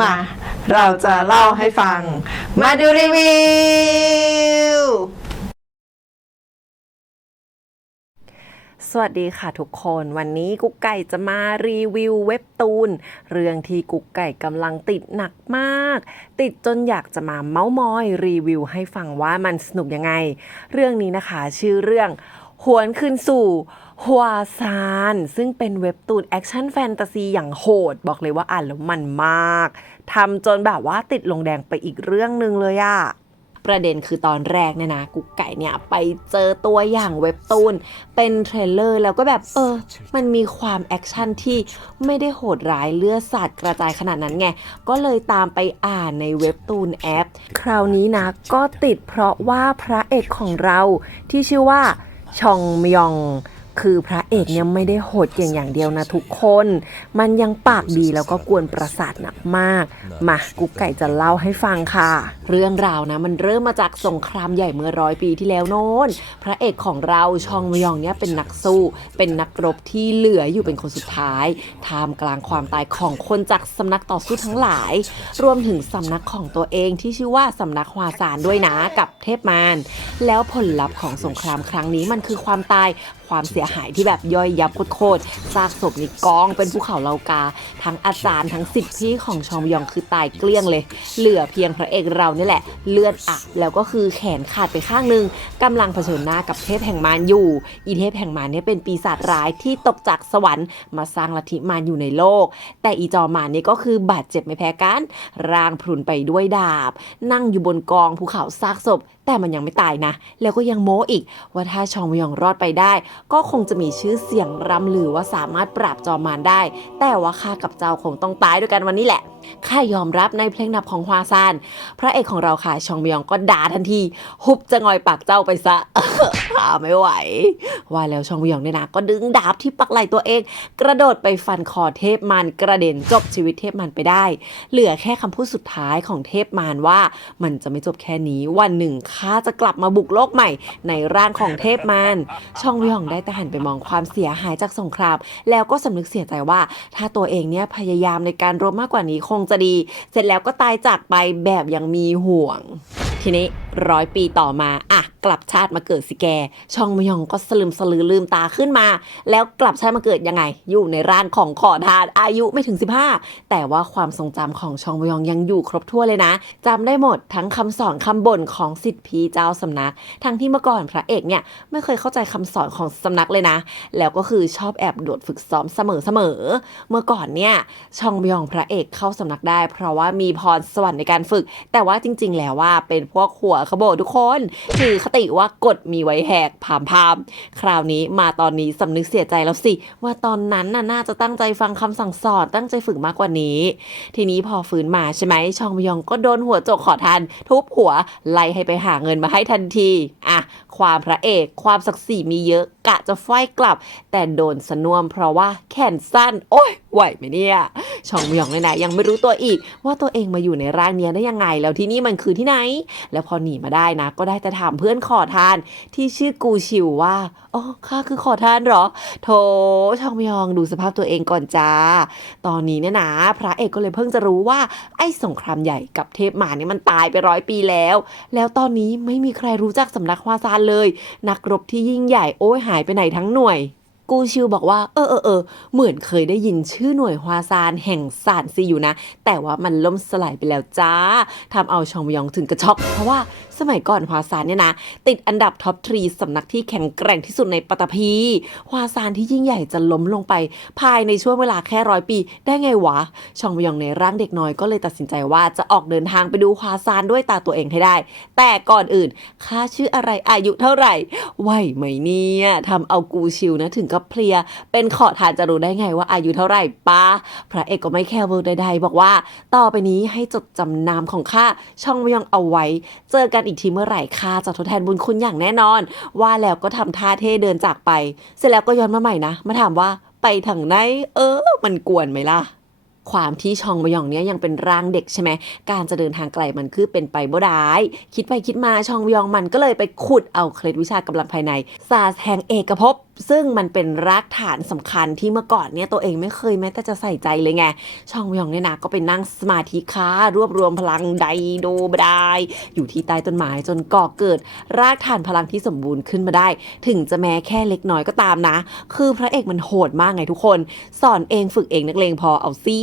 มา เราจะเล่าให้ฟัง มาดูรีวิว สวัสดีค่ะทุกคนวันนี้กุ๊กไก่จะมารีวิวเว็บตูน เรื่องที่กุ๊กไก่กำลังติดหนักมาก ติดจนอยากจะมาเม้ามอยรีวิวให้ฟังว่ามันสนุกยังไง เรื่องนี้นะคะชื่อเรื่องหวนคืนสู่ ฮัวซาน ซึ่งเป็นเว็บตูนแอคชั่นแฟนตาซีอย่างโหด บอกเลยว่าอ่านแล้วมันมากทำจนแบบว่าติดลงแดงไปอีกเรื่องหนึ่งเลยอะประเด็นคือตอนแรกเนี่ยนะกุ๊กไก่เนี่ยไปเจอตัวอย่างเว็บตูน เป็นเทรลเลอร์แล้วก็แบบเออ มันมีความแอคชั่นที่ไม่ได้โหดร้ายเลือดสาดกระจายขนาดนั้นไง ก็เลยตามไปอ่านในเว็บตูนแอป คราวนี้นะ ก็ติดเพราะว่าพระเอกของเราที่ชื่อว่าชองมยอง คือพระเอกเนี่ยไม่ได้โหดเก่งอย่างเดียวนะทุกคน มันยังปากดีแล้วก็กวนประสาทหนักมาก มากุ๊กไก่จะเล่าให้ฟังค่ะ เรื่องราวนะมันเริ่มมาจากสงครามใหญ่เมื่อร้อยปีที่แล้วโน้น พระเอกของเราชองมยองเนี่ยเป็นนักสู้ เป็นนักรบที่เหลืออยู่เป็นคนสุดท้าย ท่ามกลางความตายของคนจากสำนักต่อสู้ทั้งหลาย รวมถึงสำนักของตัวเองที่ชื่อว่าสำนักฮวาซานด้วยนะกับเทพมารแล้วผลลัพธ์ของสงครามครั้งนี้มันคือความตาย ความเสียหายที่แบบย่อยยับโคตรๆซากศพนี่กองเป็นภูเขาเลากา ทั้งอาจารย์ทั้งสิทธิพี่ของชองยองคือตายเกลี้ยงเลย เหลือเพียงพระเอกเรานี่แหละ เลือดอับแล้วก็คือแขนขาดไปข้างหนึงกำลังเผชิญหน้ากับเทพแห่งมารอยู่ อีเทพแห่งมารเนี่ยเป็นปีศาจร้ายที่ตกจากสวรรค์มาสร้างลัทธิมารอยู่ในโลก แต่อีจอมารเนี่ยก็คือบาดเจ็บไม่แพ้กัน ร่างพรุนไปด้วยดาบ นั่งอยู่บนกองภูเขาซากศพ แต่มันยังไม่ตายนะ แล้วก็ยังโม้อีก ว่าถ้าชองมยองรอดไปได้ ก็คงจะมีชื่อเสียงร่ำลือว่าสามารถปราบจอมมารได้ แต่ว่าข้ากับเจ้าคงต้องตายด้วยกันวันนี้แหละข้ายอมรับในเพลงนับของฮวาซานพระเอกของเราค่ะชองมยองก็ด่าทันทีหุบจะงอยปากเจ้าไปซะหาไม่ไหว ว่าแล้วชองมยองเนี่ยนะก็ดึงดาบที่ปักไหลตัวเอง กระโดดไปฟันคอเทพมารกระเด็นจบชีวิตเทพมารไปได้ เหลือแค่คำพูดสุดท้ายของเทพมารว่า มันจะไม่จบแค่นี้วันหนึ่งข้าจะกลับมาบุกโลกใหม่ ในร่างของเทพมารช่องวิองได้แต่หันไปมองความเสียหายจากสงคราม แล้วก็สำนึกเสียใจว่า ถ้าตัวเองเนี่ยพยายามในการรบมากกว่านี้คงจะดี เสร็จแล้วก็ตายจากไปแบบยังมีห่วง ทีนี้ร้อยปีต่อมาอะกลับชาติมาเกิดสิแกชองมยองก็สลืมสลือลืมตาขึ้นมา แล้วกลับชาติมาเกิดยังไง อยู่ในร่างของขอทานอายุไม่ถึง 15 แต่ว่าความทรงจำของชองมยองยังอยู่ครบถ้วนเลยนะจำได้หมดทั้งคำสอนคำบ่นของสิทธิพีเจ้าสำนัก ทั้งที่เมื่อก่อนพระเอกเนี่ยไม่เคยเข้าใจคำสอนของสำนักเลยนะ แล้วก็คือชอบแอบโดดฝึกซ้อมเสมอเสมอเมื่อก่อนเนี่ยชองมยองพระเอกเข้าสำนักได้ เพราะว่ามีพรสวรรค์ในการฝึก แต่ว่าจริง ๆ แล้วว่าเป็นวกหัวขโบทุกคน ถือคติว่ากฎมีไว้แหกผามพามคราวนี้มาตอนนี้สำนึกเสียใจแล้วสิ ว่าตอนนั้นน่ะน่าจะตั้งใจฟังคำสั่งสอนตั้งใจฝึกมากกว่านี้ ทีนี้พอฟื้นมาใช่ไหมชองมยองก็โดนหัวโจกขอทาน ทุบหัวไล่ให้ไปหาเงินมาให้ทันทีอะความพระเอกความศักดิ์ศรีมีเยอะกะจะไฟกลับ แต่โดนสนวมเพราะว่าแขนสั้น โอ้ยไหวไหมเนี่ยชองมยองเลยนะยังไม่รู้ตัวอีก ว่าตัวเองมาอยู่ในร่างเนี้ยได้ยังไงแล้วที่นี่มันคือที่ไหนแล้วพอหนีมาได้นะ ก็ได้แต่ถามเพื่อนขอทานที่ชื่อกูชิวว่าอ๋อข้าคือขอทานเหรอ โถชองมยองดูสภาพตัวเองก่อนจ้า ตอนนี้เนี่ยนะ พระเอกก็เลยเพิ่งจะรู้ว่า ไอ้สงครามใหญ่กับเทพหมาเนี่ยมันตายไปร้อยปีแล้ว แล้วตอนนี้ไม่มีใครรู้จักสำนักฮวาซานเลย นักรบที่ยิ่งใหญ่โอ้ยหายไปไหนทั้งหน่วย กูชิวบอกว่า เออเออเออเหมือนเคยได้ยินชื่อหน่วยฮวาซานแห่งซานซีอยู่นะ แต่ว่ามันล่มสลายไปแล้วจ้าทำเอาชองมยองถึงกระช็อกเพราะว่า สมัยก่อนฮวาซานเนี่ยนะ ติดอันดับท็อปทรีสำนักที่แข็งแกร่งที่สุดในปัตตภีฮวาซานที่ยิ่งใหญ่จะล้มลงไป ภายในช่วงเวลาแค่ร้อยปี ได้ไงวะ ชองมยองในร่างเด็กน้อยก็เลยตัดสินใจว่าจะออกเดินทางไปดูฮวาซานด้วยตาตัวเองให้ได้ แต่ก่อนอื่นข้าชื่ออะไรอายุเท่าไหร่ไหวไหมเนี่ยทำเอากูชิวนะถึงกับเพลีย เป็นขอทานจะรู้ได้ไงว่าอายุเท่าไหร่ป้าพระเอกก็ไม่แคร์เวอร์ใดๆ บอกว่า ต่อไปนี้ให้จดจำนามของข้าช่องมยองเอาไว้ เจอกันอีกทีเมื่อไหร่ข้าจะทดแทนบุญคุณอย่างแน่นอน ว่าแล้วก็ทำท่าเท่เดินจากไป เสร็จแล้วก็ย้อนมาใหม่นะ มาถามว่าไปทางไหน เออ มันกวนไหมล่ะความที่ชองบยองเนี้ยยังเป็นร่างเด็กใช่ไหม การจะเดินทางไกลมันคือเป็นไปบ่ได้ คิดไปคิดมาชองบยองมันก็เลยไปขุดเอาเคล็ดวิชากำลังภายใน ศาสตร์แห่งเอกภพ ซึ่งมันเป็นรากฐานสำคัญที่เมื่อก่อนเนี่ยตัวเองไม่เคยแม้แต่จะใส่ใจเลยไง ชองยองเนี่ยนะก็ไปนั่งสมาธิค้ารวบรวมพลังไดโดบดายอยู่ที่ใต้ต้นไม้จนก่อเกิด รากฐานพลังที่สมบูรณ์ขึ้นมาได้ ถึงจะแม้แค่เล็กน้อยก็ตามนะ คือพระเอกมันโหดมากไงทุกคน สอนเองฝึกเองนักเลงพอเอาซิ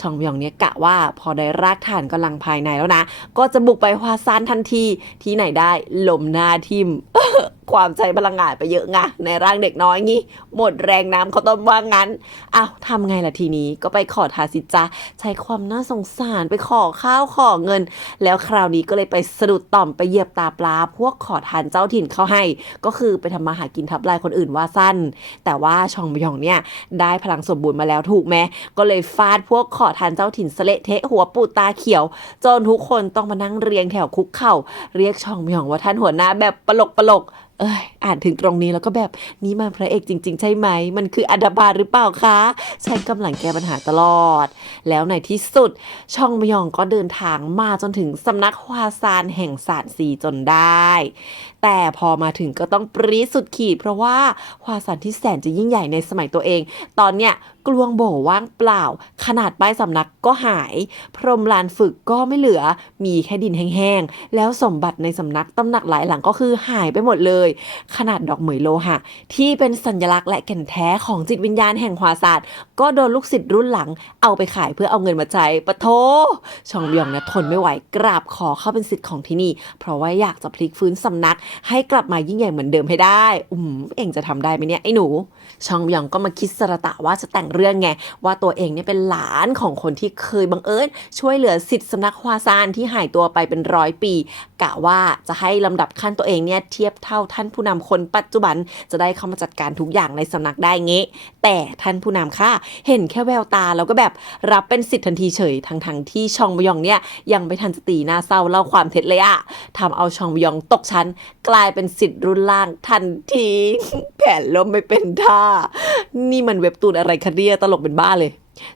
ชองยองเนี่ยกะว่าพอได้รากฐานกำลังภายในแล้วนะ ก็จะบุกไปฮวาซานทันทีที่ไหนได้ลมหน้าทิม ความใช้พลังงานไปเยอะไงในร่างเด็กน้อยงี้ หมดแรงน้ำเขาต้มว่างั้นอ้าวทำไงล่ะทีนี้ก็ไปขอทานสิจ้าใช้ความน่าสงสารไปขอข้าวขอเงิน แล้วคราวนี้ก็เลยไปสะดุดต่อมไปเหยียบตาปลา พวกขอทานเจ้าถิ่นเขาให้ ก็คือไปทำมาหากินทับลายคนอื่นว่าสั้น แต่ว่าชองมยองเนี่ยได้พลังสมบูรณ์มาแล้วถูกไหมก็เลยฟาดพวกขอทานเจ้าถิ่นสเละเทะหัวปูตาเขียว จนทุกคนต้องมานั่งเรียงแถวคุกเข่า เรียกชองมยองว่าท่านหัวหน้าแบบปลกปลกเอ้ยอ่านถึงตรงนี้แล้วก็แบบนี้มันพระเอกจริง ๆ ใช่ไหม มันคืออันดาบาหรือเปล่าคะใช้กำลังแก้ปัญหาตลอด แล้วในที่สุดช่องมยองก็เดินทางมาจนถึงสำนักฮวาซานแห่งศาสตร์ซีจนได้ แต่พอมาถึงก็ต้องปรีดสุดขีด เพราะว่าฮวาซานที่แสนจะยิ่งใหญ่ในสมัยตัวเอง ตอนเนี้ย กลวงโบว่างเปล่า ขนาดป้ายสำนักก็หาย พรมลานฝึกก็ไม่เหลือ มีแค่ดินแห้งๆ แล้วสมบัติในสำนักตำหนักหลายหลังก็คือหายไปหมดเลย ขนาดดอกเหมยโลหะ ที่เป็นสัญลักษณ์และแก่นแท้ของจิตวิญญาณแห่งฮวาซานก็โดนลูกศิษย์รุ่นหลัง เอาไปขายเพื่อเอาเงินมาใช้ปะโทชองบยองเนี่ยทนไม่ไหวกราบขอเข้าเป็นศิษย์ของที่นี่ เพราะว่าอยากจะพลิกฟื้นสำนัก ให้กลับมายิ่งใหญ่เหมือนเดิมให้ได้ อืมเองจะทำได้ไหมเนี่ยไอ้หนู ชองบยองก็มาคิดสระตะว่าจะแต่งเรื่องไงว่าตัวเองเนี่ยเป็นหลานของคนที่เคยบังเอิญช่วยเหลือสิทธิสำนักฮวาซานที่หายตัวไปเป็นร้อยปีกะว่าจะให้ลำดับขั้นตัวเองเนี่ยเทียบเท่าท่านผู้นำคนปัจจุบันจะได้เข้ามาจัดการทุกอย่างในสำนักได้เงี้ แต่ท่านผู้นำค่ะเห็นแค่แววตาแล้วก็แบบรับเป็นสิทธิ์ทันทีเฉยทั้งทั้งที่ชองบยองเนี่ยยังไม่ทันจะตีหน้าเศร้าเล่าความเท็จเลยอะทำเอาชองบยองตกชั้น กลายเป็นสิทธิ์รุ่นล่างทันที แผ่นล้มไม่เป็นท่า นี่มันเว็บตูนอะไรคะเนี่ยตลกเป็นบ้าเลย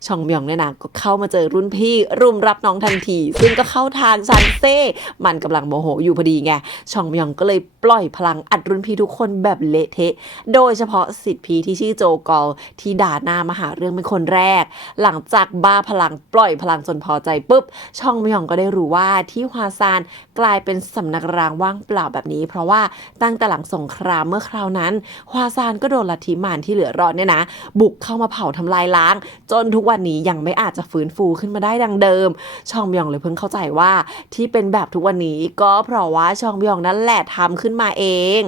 ชองมยองเนี่ยนะก็เข้ามาเจอรุ่นพี่รุมรับน้องทันที ซึ่งก็เข้าทางชันเซ่มันกำลังโมโหอยู่พอดีไงชองมยองก็เลยปล่อยพลังอัดรุ่นพี่ทุกคนแบบเละเทะ โดยเฉพาะสิทธิ์พีที่ชื่อโจกอลที่ด่าหน้ามาหาเรื่องเป็นคนแรก หลังจากบ้าพลังปล่อยพลังจนพอใจปุ๊บชองมยองก็ได้รู้ว่าที่ฮวาซานกลายเป็นสำนักร้างว่างเปล่าแบบนี้ เพราะว่าตั้งแต่หลังสงครามเมื่อคราวนั้นฮวาซานก็โดนลัทธิมารที่เหลือรอดเนี่ยนะบุกเข้ามาเผาทำลายล้างจนทุกวันนี้ยังไม่อาจจะฟื้นฟูขึ้นมาได้ดังเดิม ชองบยองเลยเพิ่งเข้าใจว่าที่เป็นแบบทุกวันนี้ก็เพราะว่าชองบยองนั่นแหละทำขึ้นมาเอง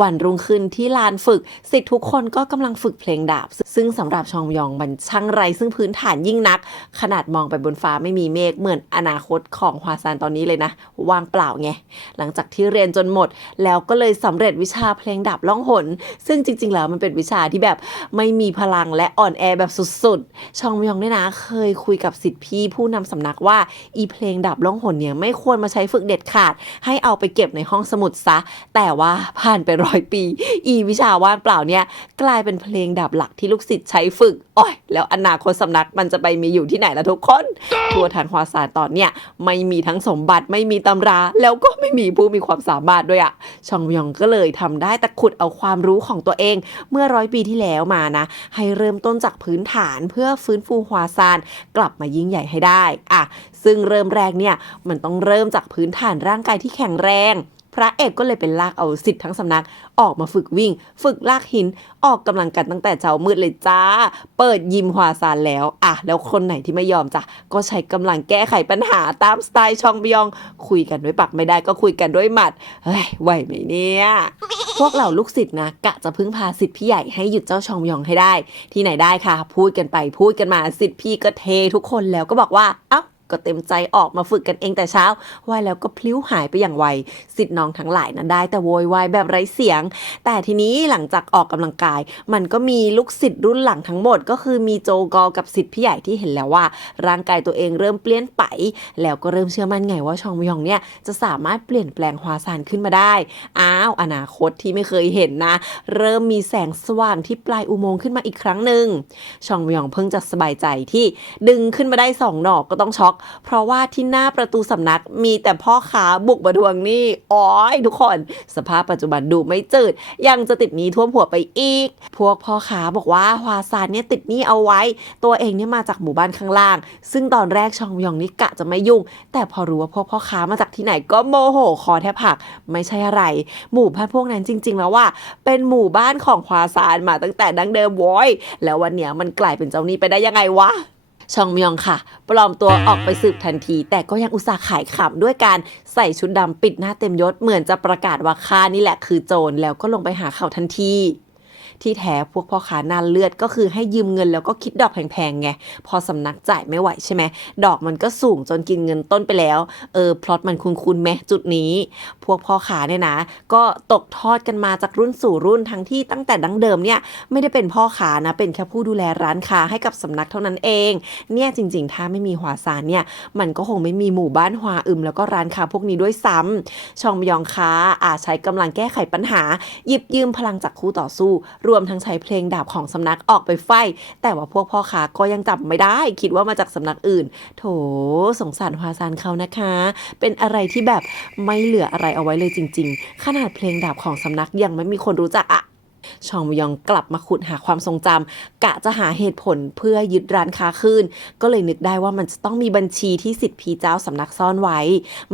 วันรุ่งขึ้นที่ลานฝึกสิทธิ์ทุกคนก็กำลังฝึกเพลงดาบ ซึ่งสำหรับชองยองมันช่างไรซึ่งพื้นฐานยิ่งนัก ขนาดมองไปบนฟ้าไม่มีเมฆเหมือนอนาคตของฮวาซานตอนนี้เลยนะ ว่างเปล่าไง หลังจากที่เรียนจนหมด แล้วก็เลยสำเร็จวิชาเพลงดาบล่องหน ซึ่งจริง ๆ แล้วมันเป็นวิชาที่แบบไม่มีพลังและอ่อนแอแบบสุดๆ ชองยองเนี่ยนะ เคยคุยกับสิทธิ์พี่ผู้นำสำนักว่าอีเพลงดาบล่องหนเนี่ยไม่ควรมาใช้ฝึกเด็ดขาด ให้เอาไปเก็บในห้องสมุดซะ แต่ว่าผ่านไปร้อยปี อีวิชาว่างเปล่าเนี่ยกลายเป็นเพลงดาบหลักที่ลูกศิษย์ใช้ฝึกโอ้ยแล้วอนาคตสำนักมันจะไปมีอยู่ที่ไหนล่ะทุกคนทัวทานฮวาซานตอนเนี่ยไม่มีทั้งสมบัติไม่มีตำรา แล้วก็ไม่มีผู้มีความสามารถด้วยอะชองยองก็เลยทำได้แต่ขุดเอาความรู้ของตัวเอง เมื่อร้อยปีที่แล้วมานะ ให้เริ่มต้นจากพื้นฐานเพื่อฟื้นฟูฮวาซานกลับมายิ่งใหญ่ให้ได้อะซึ่งเริ่มแรกเนี่ยมันต้องเริ่มจากพื้นฐานร่างกายที่แข็งแรง พระเอกก็เลยเป็นลากเอาสิทธิ์ทั้งสำนัก ออกมาฝึกวิ่ง ฝึกลากหินออกกำลังกันตั้งแต่เช้ามืดเลยจ้า เปิดยิมฮวาซานแล้วอะแล้วคนไหนที่ไม่ยอมจ้ะก็ใช้กำลังแก้ไขปัญหาตามสไตล์ชองบยอง คุยกันด้วยปากไม่ได้ก็คุยกันด้วยหมัดเฮ้ยไหวไหมเนี่ยพวกเราลูกศิษย์นะกะจะพึ่งพาสิทธิ์พี่ใหญ่ให้หยุดเจ้าชองบยองให้ได้ ที่ไหนได้ค่ะ พูดกันไปพูดกันมาสิทธิ์พี่ก็เททุกคนแล้วก็บอกว่าเอ้า ก็เต็มใจออกมาฝึกกันเองแต่เช้าว่าแล้วก็พลิ้วหายไปอย่างไวสิทธิ์น้องทั้งหลายนั้นได้ แต่โวยวายแบบไร้เสียง แต่ทีนี้หลังจากออกกำลังกาย มันก็มีลูกศิษย์รุ่นหลังทั้งหมด ก็คือมีโจกอกับสิทธิ์พี่ใหญ่ที่เห็นแล้วว่า ร่างกายตัวเองเริ่มเปลี่ยนไป แล้วก็เริ่มเชื่อมั่นไงว่าชองมยองเนี่ยจะสามารถเปลี่ยนแปลงฮวาซานขึ้นมาได้ อ้าวอนาคตที่ไม่เคยเห็นนะ เริ่มมีแสงสว่างที่ปลายอุโมงค์ขึ้นมาอีกครั้งหนึ่งชองมยองเพิ่งจะสบายใจที่ดึงขึ้นมาได้สองหนอกก็ต้องช็อกเพราะว่าที่หน้าประตูสำนักมีแต่พ่อค้าบุกมาทวงหนี้อ้อยทุกคน สภาพปัจจุบันดูไม่จืด ยังจะติดหนี้ท่วมหัวไปอีก พวกพ่อค้าบอกว่าฮวาซานเนี่ยติดหนี้เอาไว้ ตัวเองเนี่ยมาจากหมู่บ้านข้างล่าง ซึ่งตอนแรกชองยองนี่กะจะไม่ยุ่ง แต่พอรู้ว่าพวกพ่อค้ามาจากที่ไหนก็โมโหคอแทบหักไม่ใช่อะไร หมู่บ้านพวกนั้นจริง ๆ แล้วว่า เป็นหมู่บ้านของฮวาซานมาตั้งแต่ดั้งเดิมโว้ยแล้ววันเนี้ยมันกลายเป็นเจ้าหนี้ไปได้ยังไงวะ ชองมยองค่ะ ปลอมตัวออกไปสืบทันที แต่ก็ยังอุตส่าห์ขายขำด้วยการใส่ชุดดำปิดหน้าเต็มยศเหมือนจะประกาศว่าข้านี่แหละคือโจรแล้วก็ลงไปหาเขาทันที ที่แท้พวกพ่อค้าหนานเลือดก็คือให้ยืมเงินแล้วก็คิดดอกแพงๆไงพอสำนักจ่ายไม่ไหวใช่ไหมดอกมันก็สูงจนกินเงินต้นไปแล้วเออพล็อตมันคุ้นๆไหมจุดนี้ พวกพ่อค้าเนี่ยนะ ก็ตกทอดกันมาจากรุ่นสู่รุ่นทั้งที่ตั้งแต่ดั้งเดิมเนี่ยไม่ได้เป็นพ่อค้านะเป็นแค่ผู้ดูแลร้านค้าให้กับสำนักเท่านั้นเอง เนี่ยจริง ๆ ถ้าไม่มีหัวซานเนี่ยมันก็คงไม่มีหมู่บ้านฮวอึมแล้วก็ร้านค้าพวกนี้ด้วยซ้ำชองยองค้าอาจใช้กำลังแก้ไขปัญหา หยิบยืมพลังจากคู่ต่อสู้รวมทั้งใช้เพลงดาบของสำนักออกไปไฟ แต่ว่าพวกพ่อค้าก็ยังจับไม่ได้ คิดว่ามาจากสำนักอื่น โถสงสารฮวาซานเขานะคะ เป็นอะไรที่แบบไม่เหลืออะไรเอาไว้เลยจริง ๆ ขนาดเพลงดาบของสำนักยังไม่มีคนรู้จักอะ ชองมยองกลับมาขุดหาความทรงจำกะจะหาเหตุผลเพื่อยึดร้านค้าคืนก็เลยนึกได้ว่ามันจะต้องมีบัญชีที่สิทธิพีเจ้าสำนักซ่อนไว้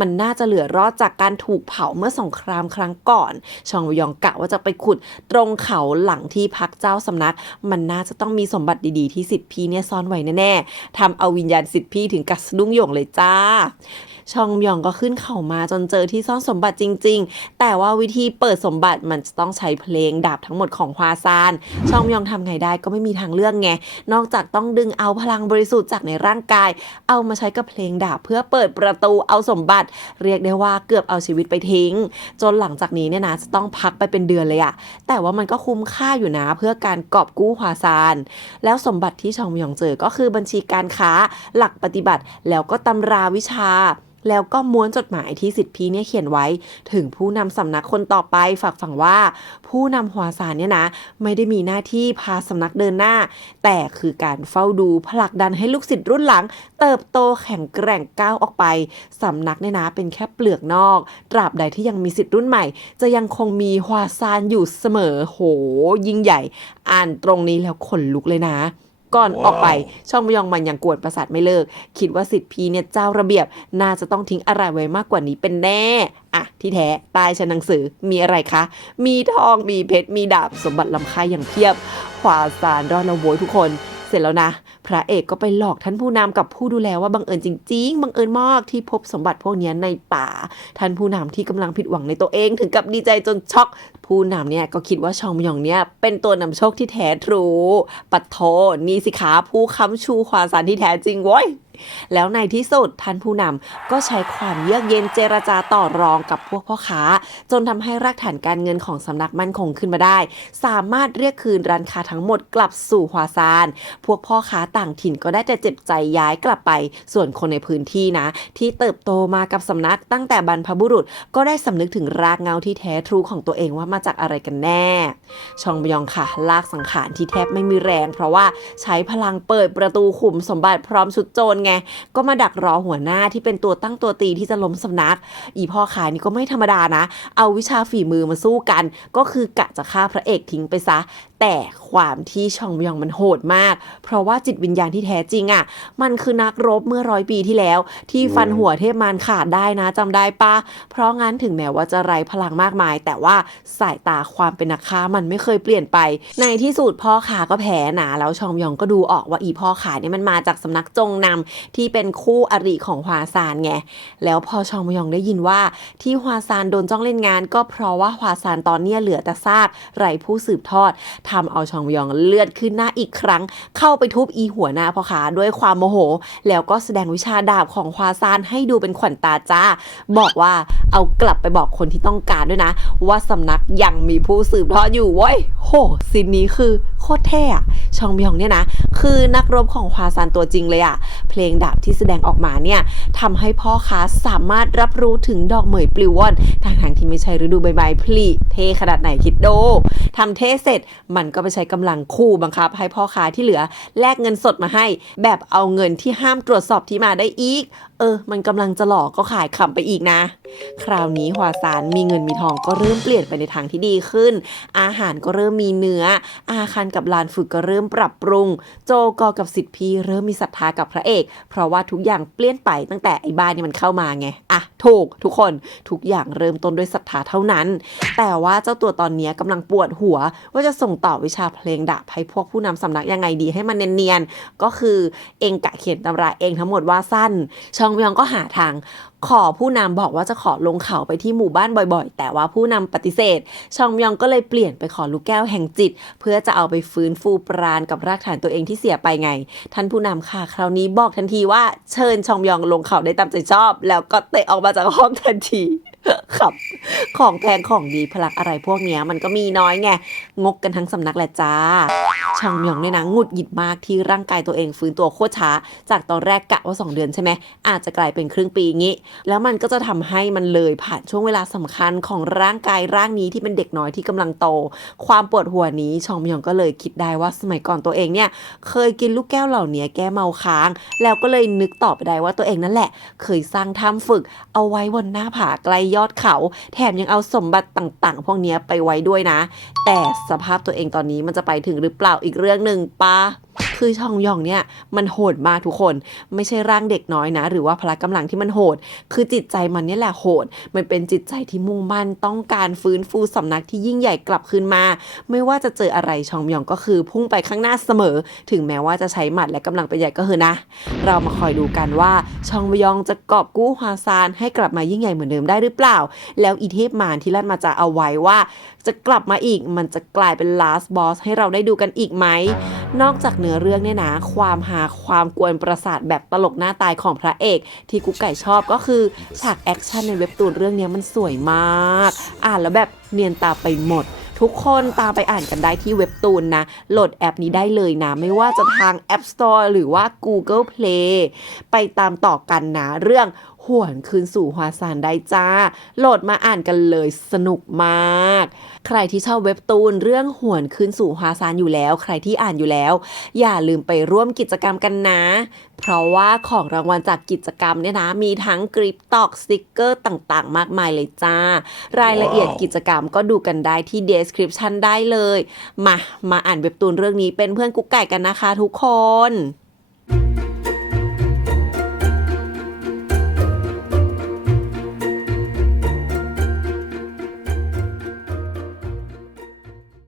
มันน่าจะเหลือรอดจากการถูกเผาเมื่อสงครามครั้งก่อน ชองมยองกะว่าจะไปขุดตรงเขาหลังที่พักเจ้าสำนัก มันน่าจะต้องมีสมบัติดีๆที่สิทธิพีเนี่ยซ่อนไว้แน่ๆทำเอาวิญญาณสิทธิพีถึงกับสะดุ้งโยงเลยจ้า ชองยองก็ขึ้นเขามาจนเจอที่ซ่อนสมบัติจริง ๆ แต่ว่าวิธีเปิดสมบัติมันจะต้องใช้เพลงดาบทั้งหมดของฮวาซาน ชองยองทำไงได้ก็ไม่มีทางเลือกไง นอกจากต้องดึงเอาพลังบริสุทธิ์จากในร่างกาย เอามาใช้กับเพลงดาบเพื่อเปิดประตูเอาสมบัติ เรียกได้ว่าเกือบเอาชีวิตไปทิ้ง จนหลังจากนี้เนี่ยนะจะต้องพักไปเป็นเดือนเลยอะแต่ว่ามันก็คุ้มค่าอยู่นะเพื่อการกอบกู้ฮวาซาน แล้วสมบัติที่ชองยองเจอก็คือบัญชีการค้าหลักปฏิบัติแล้วก็ตำราวิชาแล้วก็ม้วนจดหมายที่สิทธิพีเนี่ยเขียนไว้ถึงผู้นำสำนักคนต่อไปฝากฝังว่า ผู้นำหัวสารเนี่ยนะ ไม่ได้มีหน้าที่พาสำนักเดินหน้า แต่คือการเฝ้าดูผลักดันให้ลูกศิษย์รุ่นหลัง เติบโตแข็งแกร่งก้าวออกไปสำนักเนี่ยนะเป็นแค่เปลือกนอก ตราบใดที่ยังมีสิทธิ์รุ่นใหม่ จะยังคงมีฮวซานอยู่เสมอโห ยิ่งใหญ่ อ่านตรงนี้แล้วขนลุกเลยนะ ก่อนออกไปช่องมยองมันยังกวนประสาทไม่เลิก คิดว่าสิทธิ์พีเนี่ยเจ้าระเบียบ น่าจะต้องทิ้งอะไรไว้มากกว่านี้เป็นแน่อะที่แท้ใต้ชั้นหนังสือมีอะไรคะ มีทองมีเพชรมีดาบสมบัติล้ำค่าอย่างเพียบ ขวาสารรอดและโวยทุกคนเสร็จแล้วนะ พระเอกก็ไปหลอกท่านผู้นำกับผู้ดูแลว่าบังเอิญจริง ๆ บังเอิญมากที่พบสมบัติพวกเนี้ยในป่า ท่านผู้นำที่กำลังผิดหวังในตัวเองถึงกับดีใจจนช็อก ผู้นำเนี่ยก็คิดว่าชองมยองเนี่ยเป็นตัวนำโชคที่แท้ทรู ปัดโทนี่สิคะผู้ค้ำชูความสารที่แท้จริงโว้ยแล้วในที่สุดท่านผู้นำก็ใช้ความเยือกเย็นเจรจาต่อรองกับพวกพ่อค้า จนทำให้รากฐานการเงินของสำนักมั่นคงขึ้นมาได้ สามารถเรียกคืนร้านค้าทั้งหมดกลับสู่ฮวาซาน พวกพ่อค้าต่างถิ่นก็ได้แต่เจ็บใจย้ายกลับไป ส่วนคนในพื้นที่นะ ที่เติบโตมากับสำนักตั้งแต่บรรพบุรุษ ก็ได้สำนึกถึงรากเงาที่แท้ทรูของตัวเองว่ามาจากอะไรกันแน่ ชองบยองค่ะ ลากสังขารที่แทบไม่มีแรง เพราะว่าใช้พลังเปิดประตูขุมสมบัติพร้อมชุดโจรไง ก็มาดักรอหัวหน้าที่เป็นตัวตั้งตัวตีที่จะล้มสำนัก อีพ่อขายนี่ก็ไม่ธรรมดานะ เอาวิชาฝีมือมาสู้กัน ก็คือกะจะฆ่าพระเอกทิ้งไปซะแต่ความที่ชองบยองมันโหดมาก เพราะว่าจิตวิญญาณที่แท้จริงอะ่ะ มันคือนักรบเมื่อร้อยปีที่แล้ว ที่ฟันหัวเทพมารขาดได้นะจำได้ปะเพราะงั้นถึงแม้ว่าจะไร้พลังมากมาย แต่ว่าสายตาความเป็นนักฆ่ามันไม่เคยเปลี่ยนไป ในที่สุดพ่อขาก็แพ้นะแล้วชองยองก็ดูออกว่าอีพ่อขาเนี่ยมันมาจากสำนักจงนำที่เป็นคู่อริของฮวาซานไงแล้วพอชองยองได้ยินว่าที่ฮวาซานโดนจ้องเล่นงาน ก็เพราะว่าฮวาซานตอนเนี้ยเหลือแต่ซากไร้ผู้สืบทอดทำเอาชองยองเลือดขึ้นหน้าอีกครั้ง เข้าไปทุบอีหัวหน้าพ่อขาด้วยความโมโห แล้วก็แสดงวิชาดาบของฮวาซานให้ดูเป็นขวัญตาจ้า บอกว่าเอากลับไปบอกคนที่ต้องการด้วยนะ ว่าสำนักยังมีผู้สืบทอดอยู่เว้ยโหซีนนี้คือโคตรเท่อะชองยองเนี่ยนะ คือนักรบของฮวาซานตัวจริงเลยอะเพลงดาบที่แสดงออกมาเนี่ยทำให้พ่อค้าสามารถรับรู้ถึงดอกเหมยปลิวว่อนทางทางที่ไม่ใช่ฤดูใบไม้ผลิเท่ขนาดไหนคิดดูทำเท่เสร็จมันก็ไปใช้กำลังคู่บังคับ ให้พ่อค้าที่เหลือแลกเงินสดมาให้ แบบเอาเงินที่ห้ามตรวจสอบที่มาได้อีก เออ มันกำลังจะหลอกก็ขายขำไปอีกนะ คราวนี้ฮวซานมีเงินมีทองก็เริ่มเปลี่ยนไปในทางที่ดีขึ้น อาหารก็เริ่มมีเนื้อ อาคันกับลานฝึกก็เริ่มปรับปรุง โจกอกับสิทธิพีเริ่มมีศรัทธากับพระเอก เพราะว่าทุกอย่างเปลี่ยนไปตั้งแต่ไอ้บ้านนี่มันเข้ามาไง อะ ถูก ทุกคน ทุกอย่างเริ่มต้นด้วยศรัทธาเท่านั้น แต่ว่าเจ้าตัวตอนนี้กำลังปวดหัว ว่าจะส่งต่อวิชาเพลงดาบให้พวกผู้นำสำนักยังไงดีให้มันเนียนๆ ก็คือเองกะเขียนตำราเองทั้งหมดว่าสั้นชองมยองก็หาทาง ขอผู้นำบอกว่าจะขอลงเขาไปที่หมู่บ้านบ่อยๆ แต่ว่าผู้นำปฏิเสธ ชองมยองก็เลยเปลี่ยนไปขอลูกแก้วแห่งจิต เพื่อจะเอาไปฟื้นฟูปราณกับรากฐานตัวเองที่เสียไปไง ท่านผู้นำค่ะ คราวนี้บอกทันทีว่าเชิญชองมยองลงเขาได้ตามใจชอบ แล้วก็เตะออกมาจากห้องทันที ขับ ของแพงของดีพลักอะไรพวกเนี้ยมันก็มีน้อยไง งกกันทั้งสำนักแหละจ้าชางมยองเนี่ยนะงุดหงิดมากที่ร่างกายตัวเองฟื้นตัวโคตรช้า จากตอนแรกกะว่า 2 เดือนใช่ไหมอาจจะกลายเป็นครึ่งปีงี้ แล้วมันก็จะทำให้มันเลยผ่านช่วงเวลาสำคัญของร่างกายร่างนี้ที่เป็นเด็กน้อยที่กำลังโต ความปวดหัวนี้ชองมยองก็เลยคิดได้ว่าสมัยก่อนตัวเองเนี่ยเคยกินลูกแก้วเหล่านี้แก้เมาค้าง แล้วก็เลยนึกต่อไปได้ว่าตัวเองนั่นแหละ เคยสร้างถ้ำฝึก เอาไว้บนหน้าผาไกลยอดเขา แถมยังเอาสมบัติต่างๆ พวกนี้ไปไว้ด้วยนะ แต่สภาพตัวเองตอนนี้มันจะไปถึงหรือเปล่าอีกเรื่องหนึ่งปะ คือชองยองเนี่ยมันโหดมากทุกคน ไม่ใช่ร่างเด็กน้อยนะ หรือว่าพละกำลังที่มันโหด คือจิตใจมันเนี่ยแหละโหด มันเป็นจิตใจที่มุ่งมั่นต้องการฟื้นฟูสำนักที่ยิ่งใหญ่กลับคืนมา ไม่ว่าจะเจออะไรชองยองก็คือพุ่งไปข้างหน้าเสมอ ถึงแม้ว่าจะใช้หมัดและกำลังเป็นใหญ่ก็คือนะ เรามาคอยดูกันว่าชองยองจะกอบกู้ฮวาซานให้กลับมายิ่งใหญ่เหมือนเดิมได้หรือเปล่า แล้วอีเทพมารที่ลั่นมาจะเอาไว้ว่า จะกลับมาอีกมันจะกลายเป็น last boss ให้เราได้ดูกันอีกไหม นอกจากเนื้อเรื่องเนี่ยนะ ความหาความกวนประสาทแบบตลกหน้าตายของพระเอก ที่กุ๊กไก่ชอบก็คือ ฉากแอคชั่นในเว็บตูนเรื่องเนี้ยมันสวยมาก อ่านแล้วแบบเนียนตาไปหมดทุกคนตามไปอ่านกันได้ที่เว็บตูนนะ โหลดแอปนี้ได้เลยนะ ไม่ว่าจะทาง App Store หรือว่า Google Play ไปตามต่อกันนะ เรื่อง หวนคืนสู่ฮวาซานได้จ้า โหลดมาอ่านกันเลยสนุกมาก ใครที่ชอบเว็บตูนเรื่องหวนคืนสู่ฮวาซานอยู่แล้ว ใครที่อ่านอยู่แล้ว อย่าลืมไปร่วมกิจกรรมกันนะ เพราะว่าของรางวัลจากกิจกรรมเนี่ยนะ มีทั้งกริปตอกสติกเกอร์ต่างๆ มากมายเลยจ้า รายละเอียดกิจกรรมก็ดูกันได้ที่ description ได้เลย มา มาอ่านเว็บตูนเรื่องนี้เป็นเพื่อนกุ๊กไก่กันนะคะทุกคน